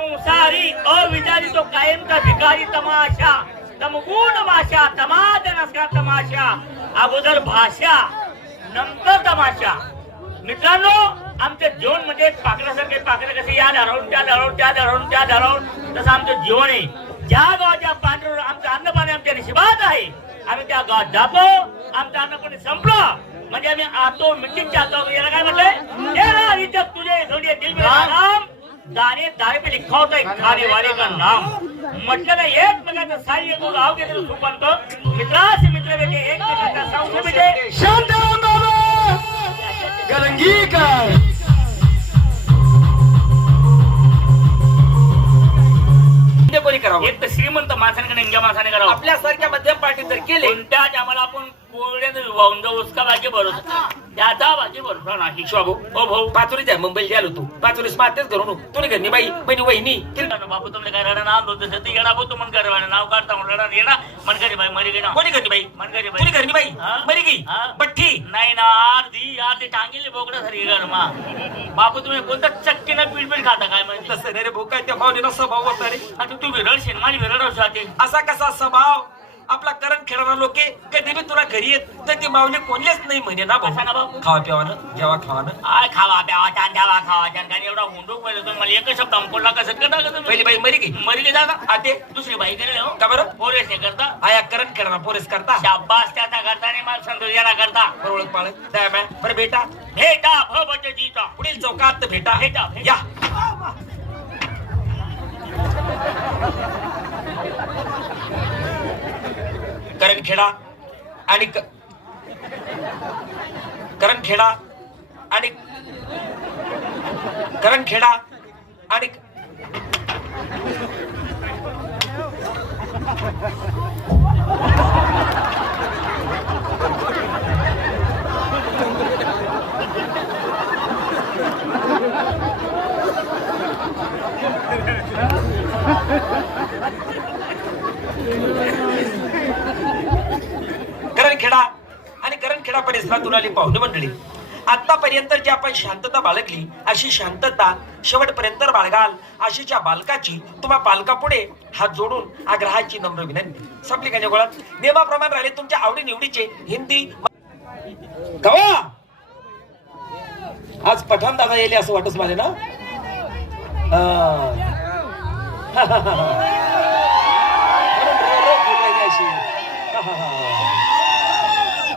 संसारी अविचारी तो कायम का भिकारी तमाशा तमगुण माशा तमाद नसका तमाशा अगोदर भाषा नंतर तमाशा. मित्रांनो आमचे जीवन म्हणजे पाखरासारखे पाखरे कसे या धरून त्या धरून त्या धरून त्या धरून तसं आमचं जीवन आहे. ज्या गावाच्या पांढर आमचं अन्नपाणी आमच्या नशिबात आहे आम्ही त्या गावात जातो. आमचं अन्नपाणी संपलं म्हणजे आम्ही आतो मिटिंग जातो. याला काय म्हटलंय तुझे थोडी दिल में नाम दाने दारे पे लिखा होता है खाने वाले का नाम. म्हटलं ना एकमेकांचं साह्य करून गाव घेतलं सुपंत मित्रास मित्र बेटे एकमेकांचा सावत्र बेटे शांत बाबा गरंगी काय कोणी करावं. एक तर श्रीमंत माणसाने इंग्या माणसाने करावं. आपल्यासारख्या मध्यम पार्टी जर केले कोणत्याच आम्हाला आपण कोरड्यात वाहून जाऊ उसका बाकी भरोसा त्याचा बाकी भरोसा नाही. बाबू ओ भाऊ पाचोरी जाय मुंबईला गेलो तू पाचोरीस मातेच करू तुम्ही घरनी बाई बहिणी वहिनी बाबू तुमने काय रडा नाव होतं ते येडा भाऊ तू मन कर नाव काढता म्हणून रडा येडा मन करी बाई मरी गेला कोणी घरनी बाई मन करी कोणी घरनी बाई मरी गई पठ्ठी नाही ना अर्धी टांगेली बोकडा सारखी गरमा. बापू तुम्ही कोणता चक्कीनं पीठ खाता काय म्हणजे तसं रे भाऊ काय त्या भावनेला स्वभाव होता रे. आता तू विरळशील माझी विरळ ते असा कसा स्वभाव आपला करंट खेळणारा लोके कधी बी तुला घरी येत तर ती माऊली कोणलेच नाही म्हणे ना बसा ना बाबू खावा पिवानं जेवा खावानं आय खावा प्यावा द्यावा खावा काय एवढा हुंडूक पाहिजे तुम्ही मला एकच शब्द अंकोला कसं करता पहिली बाई मरी गई मरी गे दादा आते दुसरी बाई करे हो का बरं पोरेस हे करता आया करंट खेळणारा पोरेस करता शाबास त्याचा करता नाही मला संतोष याला करता ओळख पाळ द्या मॅ बरं बेटा भेटा भबच जीता पुढील चौकात भेटा भेटा या करण खेडा आणि करण खेडा आणि करण खेडा आणि करणखेडा आणि करणखेडा परिसरात उलाली पाहुणे मंडळी आतापर्यंत जी आपण शांतता बाळगली अशी शांतता शेवटपर्यंत बाळगाल अशीच्या बालकाची तुम्हा पालकापुढे हात जोडून आग्रहाची नम्र विनंती. संपली का गोळात नियमाप्रमाणे राहिले तुमच्या आवडी निवडीचे हिंदी गवा आज पठाण दादा येईल असं वाटत माझे ना.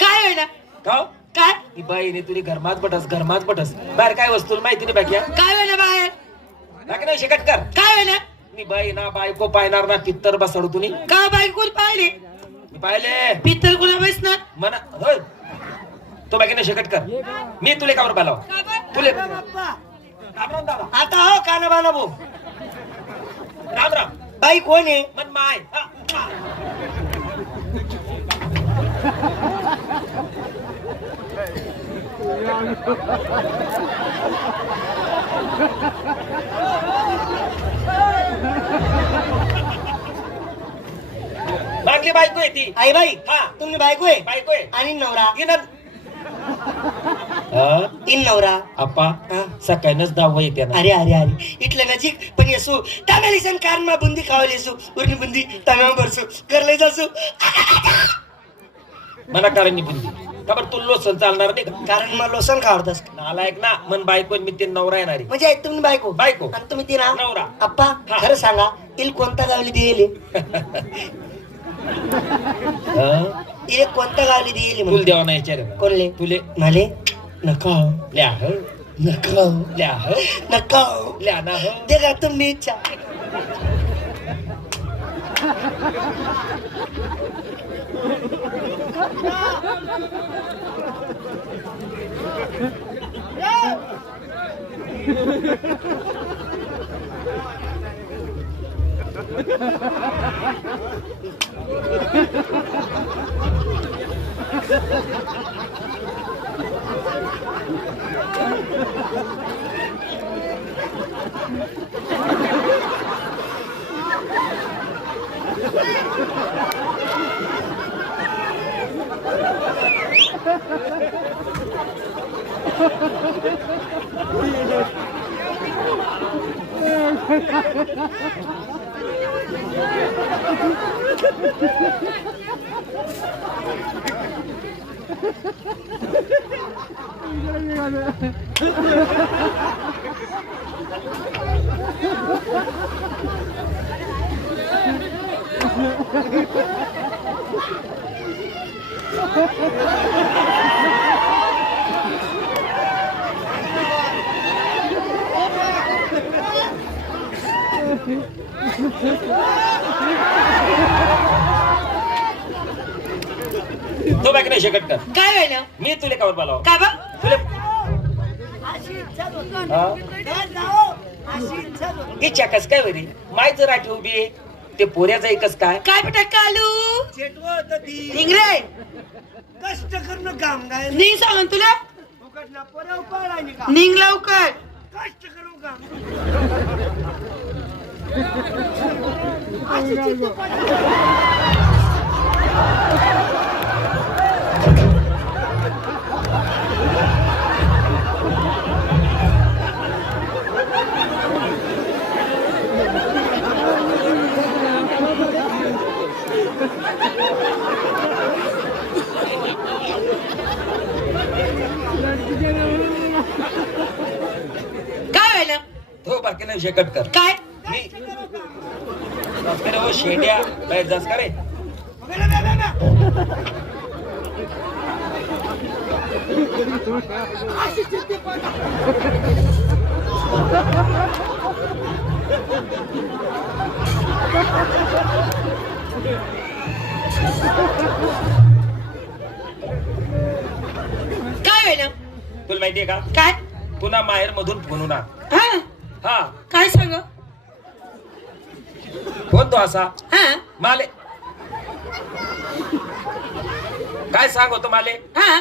काय आहे ना का काय ती बाईने तुझी घरमाच बटस बाहेर काय वस्तू माहिती नाही बाकी काय आहे ना बाहेर बाकी नाही शेकट कर काय आहे ना मी बाई ना बायको पाहणार ना पित्तर बसडू तुम्ही का बायको पाहिले मी पाहिले पित्तल कुणा बसणार मना होय तो बाकी नाही शेकट कर मी तुले कावर पालाव तुले आता हो काना बाना भाऊ राम राम बाई कोण आहे मन माय मागली बायको आहे ती आई बाई हा तुम्ही बायको आहे बायको आहे आणि नवरा इन नवरा अप्पा सकाळीच दावा येते ना. अरे अरे अरे इथलं नजीक पण येसू तामेलिसन कारमा बुंदी खावाली येसू उरणी बुंदी ताम्या बरसू करले जासू मला कारण बुंदी का बरं तू लोसन चालणार नाही का कारण मला लोसन खावडतस नालायक ना मन बायको मी ते नवरा येणारी म्हणजे तुम्ही बायको बायको आणि तुम्ही ती ना नवरा अप्पा हा. खरं सांगा इल कोणता गावली दिले इले कोणता गावली दिली तुला देवा नाही विचार कोणले तुले मले नका ल्या हो नका ल्या हो नका ल्या ना हो ते का तुम्ही इच्छा तो बाकी नाही शकत का काय व्हायला मी तुला कावर बोलाव का बा तुला इच्छा कस काय वरी माय जर आठी उभी आहे ते पोऱ्याचं एकच काय काय बेटा कालू निंगरे कष्ट करणं काम काय निंग सांग तुला फुकटला पोऱ्या उपाडायनी का निंग लवकर कष्ट करू काम काय व्हायला तो बाकी नाही शकत कर काय मी जास्त करे हो शेंड्या बाहेर जास्त करे काय व्हायला तुला माहितीये का काय पुन्हा माहेर मधून फोन होणार हा हा काय सांग कोण तो असा हा माले काय सांग होतो माले हा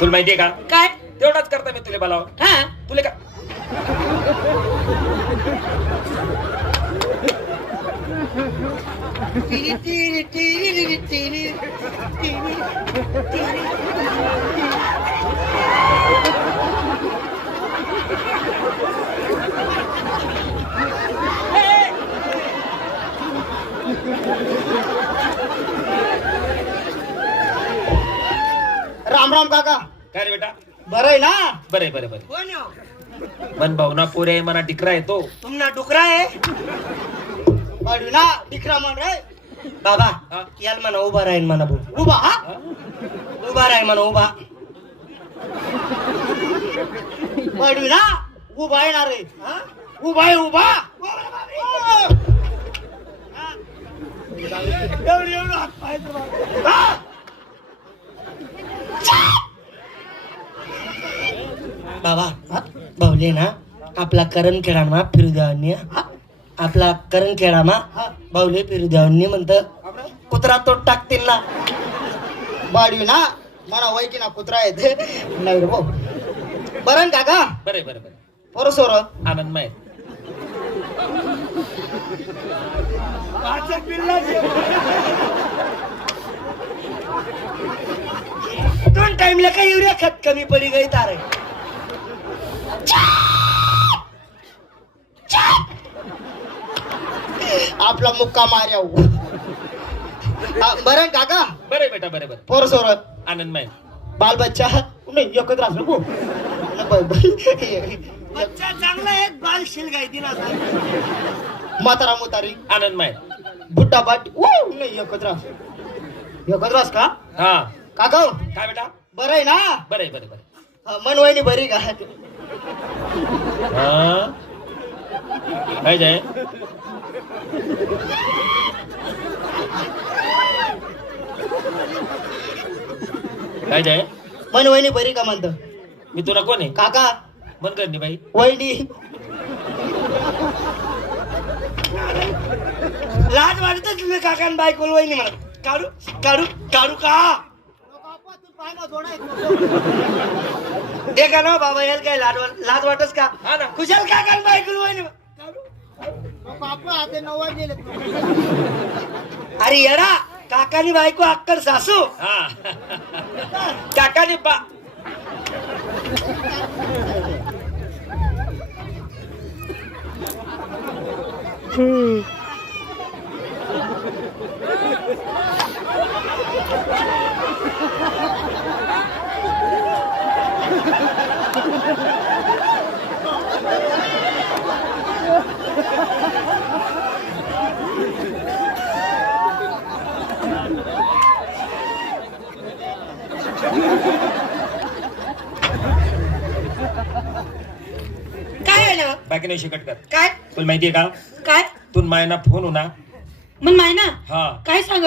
तुला माहितीये का काय तेवढाच करता मी तुला बोलाव हा तुला का तिरी तिरी तिरी तिरी तिरी राम राम काका काय रे बेटा बरं आहे ना बरे बरे बरे कोण आहे हो? मन भावना पोरे मना टिकरा येतो तुमना डुकरा आहे पाडू ना डिकरा म्हण रे बाबा हा? याल म्हणा उभा राहीन म्हणा भाऊ उभा हा उभा राहीन म्हणा उभा पाडू ना उभा आहे ना रे हा? उभा आहे उभा एवढी एवढं हात पाहायचं बाबा. हा? बाबा भाऊले ना आपला करण खेळामा फिरू द्यावानी आपला करण खेळामा भाऊले फिरू द्यावानी म्हणत कुत्रा तो टाकतील ना बाडवी ना मला वैकी ना कुत्रा येते नाही रे भाऊ बरं ना काका बरे बरे बरे पोरं सोर आनंदमय दोन टाइमला काही युरिया खत कमी पडी गई तारे आपला मुक्का मार्या बरं काका बरे बेटा बरे बरे पोर सोर आनंदमय बाल बच्चा नाही एकत्र असलो को बच्चा चांगला आहे बाल शिलगाई दिला म्हातारा मुतारी आनंदमय बुड्ढा बाट नाही एकत्र अस का हा काका काय बेटा बरं आहे ना बरे बरे बरे मनवाईनी बरी का हा काय जाय काय जाय मनवाईनी बरी का म्हणत मी तुला कोण आहे काका मन करणी बाई वहिनी लाज वाटतच तुम्ही काका बायकोल वहिनी म्हणत काढू काढू काढू का ते का ना बाबा याला काय लाज वाटच का हा ना खुशाल काका बायकोल वहिनी अरे येडा काकानी बायको अक्कल सासू. हा काकाने बा काय आहे ना बाकी नाही शिकट कर. काय तुला माहितीये का काय तू मायना फोन होना. मग मायना हा काय सांग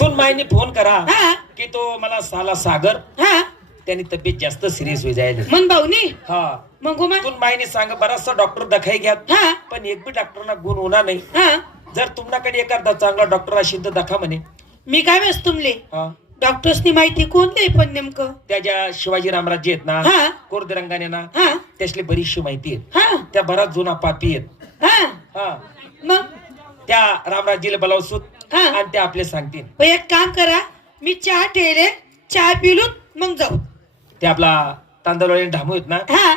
तू मायने फोन करा हा की तो मला साला सागर हा त्यानी तब्येत जास्त सिरियस होई जायला. मन भाऊनी हा मग गुमा तू मायने सांग बराचसा डॉक्टर दखाई घ्या हा पण एक बी डॉक्टरना गुण होणार नाही. हा जर तुमच्याकडे एखादा चांगला डॉक्टर असेल तर दखा म्हणे. मी काय वेस तुमले हा डॉक्टर्सनी माहिती कोण दे पण नेमकं त्या ज्या शिवाजी रामराज्य आहेत ना हा कोरदरंगाने ना हा त्यासली बरीचशी माहिती आहे. हा त्या बराच जुना पापी आहेत. हा हा मग त्या रामराज्याला बोलावसूत हा. आणि ते आपले सांगतील. मग एक काम करा मी चहा ठेवले चहा पिलूत मग जाऊ. ते आपला तांदळवाडी ढामू आहेत ना हा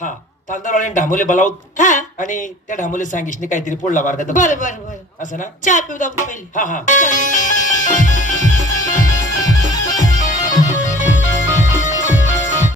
हा तांदळवाडी ढामूले बोलावत हा आणि त्या ढामूले सांगितले काहीतरी पोडला मार्ग बरं बरं बरं असं ना. चहा पिऊ जाऊ पहिले हा हा चल.